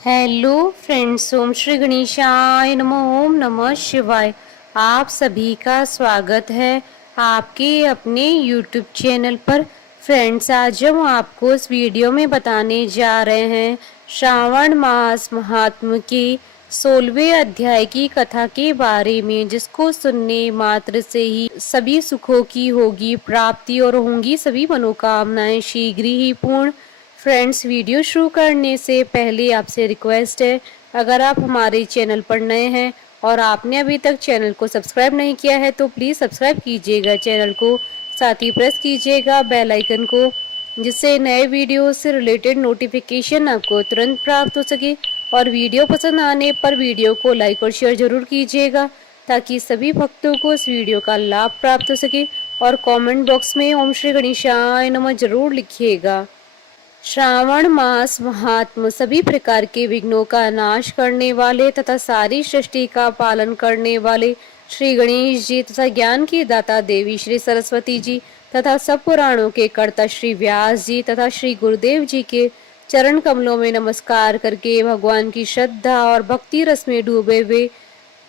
Hello friends, ओम श्री गणेशाय नमः। ओम नमः शिवाय। आप सभी का स्वागत है आपके अपने यूट्यूब चैनल पर। फ्रेंड्स, आज हम आपको इस वीडियो में बताने जा रहे हैं श्रावण मास महात्म के 16वें अध्याय की कथा के बारे में, जिसको सुनने मात्र से ही सभी सुखों की होगी प्राप्ति और होंगी सभी मनोकामनाएं शीघ्र ही पूर्ण। फ्रेंड्स, वीडियो शुरू करने से पहले आपसे रिक्वेस्ट है, अगर आप हमारे चैनल पर नए हैं और आपने अभी तक चैनल को सब्सक्राइब नहीं किया है तो प्लीज़ सब्सक्राइब कीजिएगा चैनल को, साथ ही प्रेस कीजिएगा बेल आइकन को, जिससे नए वीडियो से रिलेटेड नोटिफिकेशन आपको तुरंत प्राप्त हो सके। और वीडियो पसंद आने पर वीडियो को लाइक और शेयर जरूर कीजिएगा, ताकि सभी भक्तों को इस वीडियो का लाभ प्राप्त हो सके। और कमेंट बॉक्स में ओम श्री गणेशाय नमः जरूर लिखिएगा। श्रावण मास महात्म सभी प्रकार के विघ्नों का नाश करने वाले तथा सारी सृष्टि का पालन करने वाले श्री गणेश जी तथा ज्ञान की दाता देवी श्री सरस्वती जी तथा सब पुराणों के कर्ता श्री व्यास जी तथा श्री गुरुदेव जी के चरण कमलों में नमस्कार करके भगवान की श्रद्धा और भक्ति रस में डूबे हुए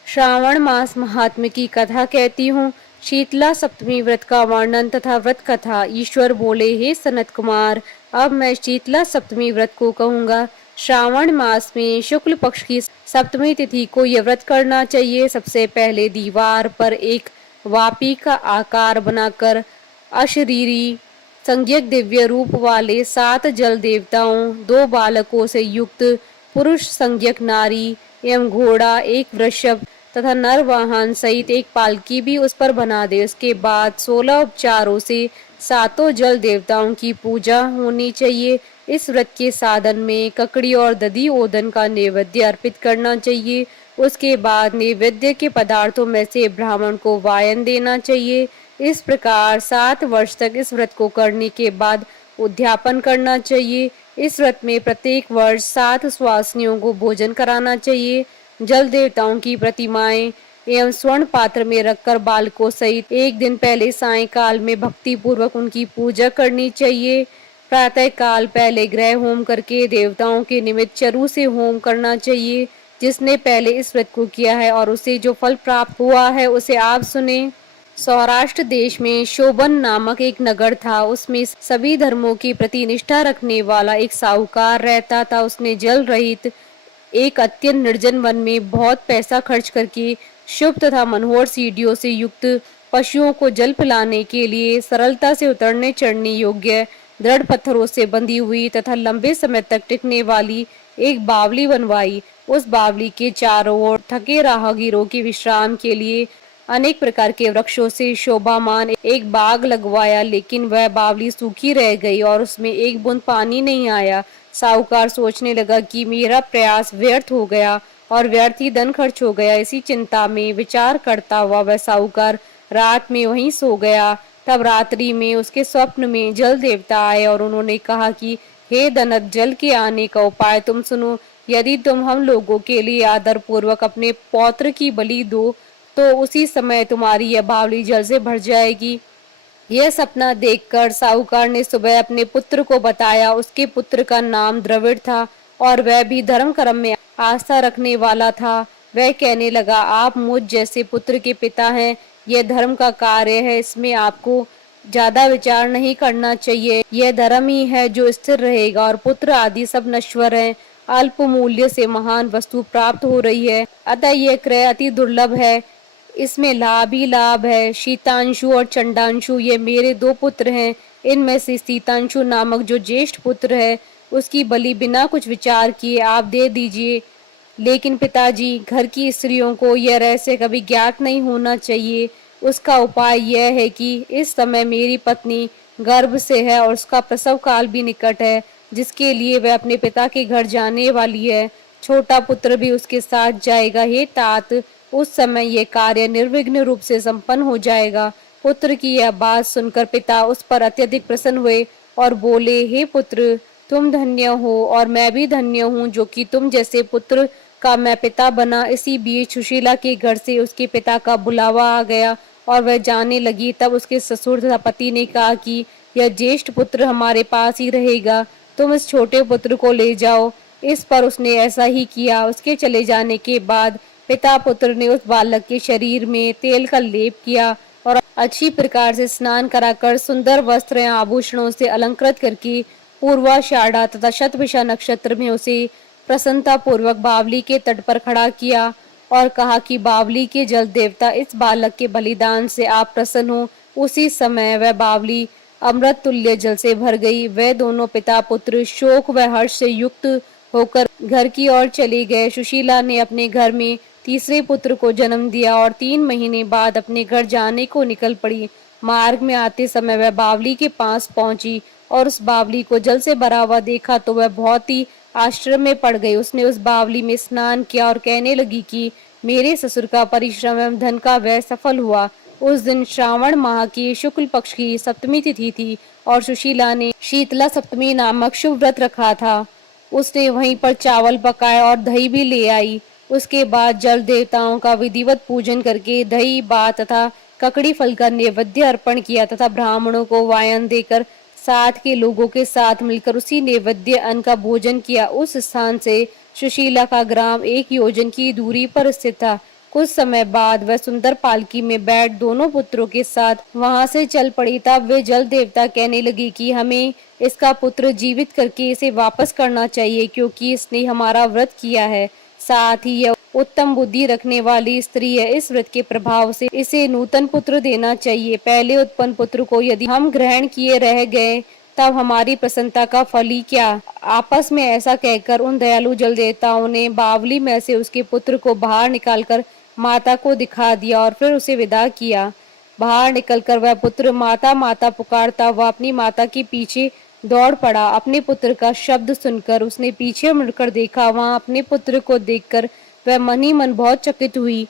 श्रावण मास महात्म्य की कथा कहती हूँ। शीतला सप्तमी व्रत का वर्णन तथा व्रत कथा। ईश्वर बोले, हे सनत कुमार, अब मैं शीतला सप्तमी व्रत को कहूँगा। श्रावण मास में शुक्ल पक्ष की सप्तमी तिथि को यह व्रत करना चाहिए। सबसे पहले दीवार पर एक वापी का आकार बनाकर अशरीरी संज्ञक दिव्य रूप वाले 7 जल देवताओं, 2 बालकों से युक्त पुरुष संज्ञक नारी एवं घोड़ा, एक वृषभ तथा नर वाहन सहित एक पालकी भी उस पर बना दे। उसके बाद 16 उपचारों से 7 जल देवताओं की पूजा होनी चाहिए। इस व्रत के साधन में ककड़ी और दधी ओदन का नैवेद्य अर्पित करना चाहिए। उसके बाद नैवेद्य के पदार्थों में से ब्राह्मण को वायन देना चाहिए। इस प्रकार 7 वर्ष तक इस व्रत को करने के बाद उद्यापन करना चाहिए। इस व्रत में प्रत्येक वर्ष 7 सुवासिनियों को भोजन कराना चाहिए। जल देवताओं की प्रतिमाएं एवं स्वर्ण पात्र में रखकर बालकों सहित एक दिन पहले सायंकाल में भक्ति पूर्वक उनकी पूजा करनी चाहिए। प्रातः काल पहले ग्रह होम करके देवताओं के निमित्त चरु से होम करना चाहिए। जिसने पहले इस व्रत को किया है और उसे जो फल प्राप्त हुआ है उसे आप सुने। सौराष्ट्र देश में शोभन नामक एक नगर था। उसमें सभी धर्मों के प्रति निष्ठा रखने वाला एक साहूकार रहता था। उसने जल रहित एक अत्यंत निर्जन वन में बहुत पैसा खर्च करके शुभ तथा मनोहर सीढ़ियों से युक्त पशुओं को जल पिलाने के लिए सरलता से उतरने चढ़ने योग्य दृढ़ पत्थरों से बंधी हुई तथा लंबे समय तक टिकने वाली एक बावली बनवाई। उस बावली के चारों ओर थके राहगीरों के विश्राम के लिए अनेक प्रकार के वृक्षों से शोभामान एक बाग लगवाया, लेकिन वह बावली सूखी रह गई और उसमें एक बूंद पानी नहीं आया। साहूकार सोचने लगा कि मेरा प्रयास व्यर्थ हो गया और व्यर्थ ही धन खर्च हो गया। इसी चिंता में विचार करता हुआ वह साहूकार रात में वहीं सो गया। तब रात्रि में उसके स्वप्न में जल देवता आए और उन्होंने कहा कि हे धनत, जल के आने का उपाय तुम सुनो। यदि तुम हम लोगों के लिए आदर पूर्वक अपने पौत्र की बलि दो तो उसी समय तुम्हारी यह बावली जल से भर जाएगी। यह सपना देखकर साहूकार ने सुबह अपने पुत्र को बताया। उसके पुत्र का नाम द्रविड़ था और वह भी धर्म कर्म में आस्था रखने वाला था। वह कहने लगा, आप मुझ जैसे पुत्र के पिता हैं। यह धर्म का कार्य है, इसमें आपको ज्यादा विचार नहीं करना चाहिए। यह धर्म ही है जो स्थिर रहेगा और पुत्र आदि सब नश्वर हैं। अल्प मूल्य से महान वस्तु प्राप्त हो रही है, अतः यह क्रय अति दुर्लभ है। इसमें लाभ ही लाभ है। शीतांशु और चंडांशु ये मेरे 2 पुत्र हैं। इनमें से शीतांशु नामक जो ज्येष्ठ पुत्र है उसकी बलि बिना कुछ विचार किए आप दे दीजिए। लेकिन पिताजी, घर की स्त्रियों को यह रहस्य कभी ज्ञात नहीं होना चाहिए। उसका उपाय यह है कि इस समय मेरी पत्नी गर्भ से है और उसका प्रसव काल भी निकट है, जिसके लिए वह अपने पिता के घर जाने वाली है। छोटा पुत्र भी उसके साथ जाएगा। हे तात, उस समय यह कार्य निर्विघ्न रूप से संपन्न हो जाएगा। पुत्र की यह बात सुनकर पिता उस पर अत्यधिक प्रसन्न हुए और बोले, हे पुत्र, तुम धन्य हो और मैं भी धन्य हूँ जो कि तुम जैसे पुत्र का मैं पिता बना। इसी बीच सुशीला के घर से उसके पिता का बुलावा आ गया और वह जाने लगी। तब उसके ससुर तथा पति ने कहा कि यह ज्येष्ठ पुत्र हमारे पास ही रहेगा, तुम इस छोटे पुत्र को ले जाओ। इस पर उसने ऐसा ही किया। उसके चले जाने के बाद पिता पुत्र ने उस बालक के शरीर में तेल का लेप किया और अच्छी प्रकार से स्नान कराकर सुंदर वस्त्र या आभूषणों से अलंकृत करके पूर्वाषाढ़ा तथा शतभिषा नक्षत्र में उसे प्रसन्नता पूर्वक बावली के तट पर खड़ा किया और कहा कि बावली के जल देवता, इस बालक के बलिदान से आप प्रसन्न हो। उसी समय वह बावली अमृत तुल्य जल से भर गई। वे दोनों पिता पुत्र शोक व हर्ष से युक्त होकर घर की ओर चले गए। सुशीला ने अपने घर में तीसरे पुत्र को जन्म दिया और 3 महीने बाद अपने घर जाने को निकल पड़ी। मार्ग में आते समय वह बावली के पास पहुंची और उस बावली को जल से भरा हुआ देखा तो वह बहुत ही आश्चर्य में पड़ गई। उसने उस बावली में स्नान किया और कहने लगी कि मेरे ससुर का परिश्रम एवं धन का व्यय सफल हुआ। उस दिन श्रावण माह की शुक्ल पक्ष की सप्तमी तिथि थी और सुशीला ने शीतला सप्तमी नामक शुभ व्रत रखा था। उसने वहीं पर चावल पकाए और दही भी ले आई। उसके बाद जल देवताओं का विधिवत पूजन करके दही भात तथा ककड़ी फल का नैवेद्य अर्पण किया तथा ब्राह्मणों को वायन देकर साथ के लोगों के साथ मिलकर उसी नैवेद्य अन्न का भोजन किया। उस स्थान से सुशीला का ग्राम 1 योजन की दूरी पर स्थित था। कुछ समय बाद वह सुंदर पालकी में बैठ दोनों पुत्रों के साथ वहां से चल पड़ी। तब वे जल देवता कहने लगी कि हमें इसका पुत्र जीवित करके इसे वापस करना चाहिए, क्योंकि इसने हमारा व्रत किया है। साथ ही यह उत्तम बुद्धि रखने वाली स्त्री है। इस व्रत के प्रभाव से इसे नूतन पुत्र देना चाहिए। पहले उत्पन्न पुत्र को यदि हम ग्रहण किए रह गए तब हमारी प्रसन्नता का फल ही क्या। आपस में ऐसा कहकर उन दयालु जल देवताओं ने बावली में से उसके पुत्र को बाहर निकालकर माता को दिखा दिया और फिर उसे विदा किया। बाहर निकलकर वह पुत्र माता माता पुकारता हुआ अपनी माता के पीछे दौड़ पड़ा। अपने पुत्र का शब्द सुनकर उसने पीछे मुड़कर देखा। वहां अपने पुत्र को देखकर वह मन ही मन बहुत चकित हुई।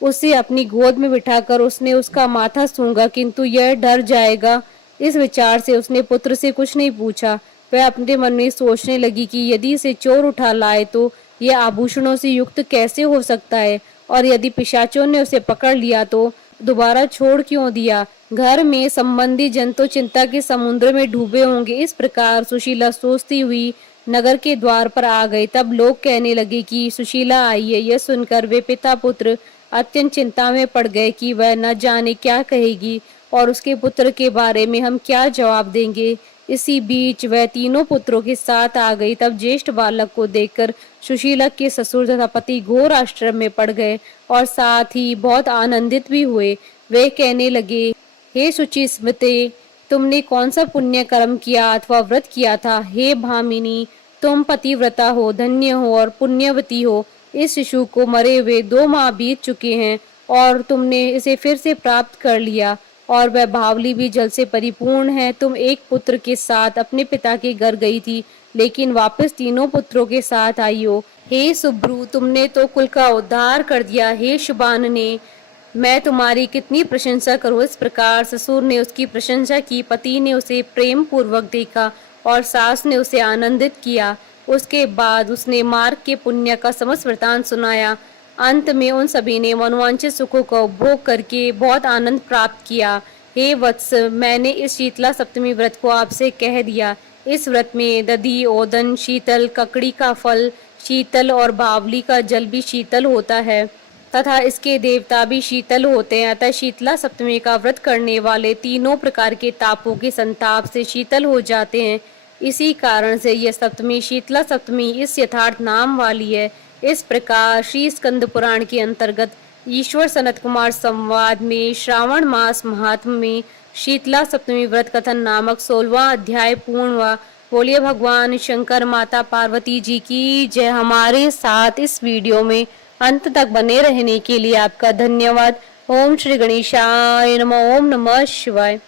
उसे अपनी गोद में बिठाकर उसने उसका माथा सूंघा, किंतु यह डर जाएगा, इस विचार से उसने पुत्र से कुछ नहीं पूछा। वह अपने मन में सोचने लगी कि यदि इसे चोर उठा लाए तो यह आभूषणों से युक्त कैसे हो सकता है, और यदि पिशाचों ने उसे पकड़ लिया तो दोबारा छोड़ क्यों दिया। घर में संबंधी जन तो चिंता के समुद्र में डूबे होंगे। इस प्रकार सुशीला सोचती हुई नगर के द्वार पर आ गई। तब लोग कहने लगे कि सुशीला आई है। यह सुनकर वे पिता पुत्र अत्यंत चिंता में पड़ गए कि वह न जाने क्या कहेगी और उसके पुत्र के बारे में हम क्या जवाब देंगे। इसी बीच वह तीनों पुत्रों के साथ आ गई। तब ज्येष्ठ बालक को देखकर सुशीला के ससुर तथा पति घोर आश्चर्य में पड़ गए और साथ ही बहुत आनंदित भी हुए। वे कहने लगे, हे शुचि स्मृते, तुमने कौन सा पुण्य कर्म किया अथवा व्रत किया था। हे भामिनी, तुम पतिव्रता हो, धन्य हो और पुण्यवती हो। इस शिशु को मरे हुए 2 माह बीत चुके हैं और तुमने इसे फिर से प्राप्त कर लिया, और वह बावली भी जल से परिपूर्ण है। तुम एक पुत्र के साथ अपने पिता के घर गई थी, लेकिन वापस तीनों पुत्रों के साथ आई हो। हे सुब्रू, तुमने तो कुल का उद्धार कर दिया। हे शुभानने, मैं तुम्हारी कितनी प्रशंसा करूं। इस प्रकार ससुर ने उसकी प्रशंसा की। पति ने उसे प्रेम पूर्वक देखा और सास ने उसे आनंदित किया। उसके बाद उसने मार्ग के पुण्य का समस्त वृतांत सुनाया। अंत में उन सभी ने मनोवांछित सुखों का उपभोग करके बहुत आनंद प्राप्त किया। हे वत्स, मैंने इस शीतला सप्तमी व्रत को आपसे कह दिया। इस व्रत में दधी, ओदन, शीतल, ककड़ी का फल शीतल और बावली का जल भी शीतल होता है तथा इसके देवता भी शीतल होते हैं। अतः शीतला सप्तमी का व्रत करने वाले तीनों प्रकार के तापों के संताप से शीतल हो जाते हैं। इसी कारण से यह सप्तमी शीतला सप्तमी इस यथार्थ नाम वाली है। इस प्रकार श्री स्कंद पुराण के अंतर्गत ईश्वर सनत कुमार संवाद में श्रावण मास महात्म में शीतला सप्तमी व्रत कथन नामक 16वां अध्याय पूर्ण हुआ। बोलिए भगवान शंकर माता पार्वती जी की जय। हमारे साथ इस वीडियो में अंत तक बने रहने के लिए आपका धन्यवाद। ओम श्री गणेशाय नमः। ओम नमः शिवाय।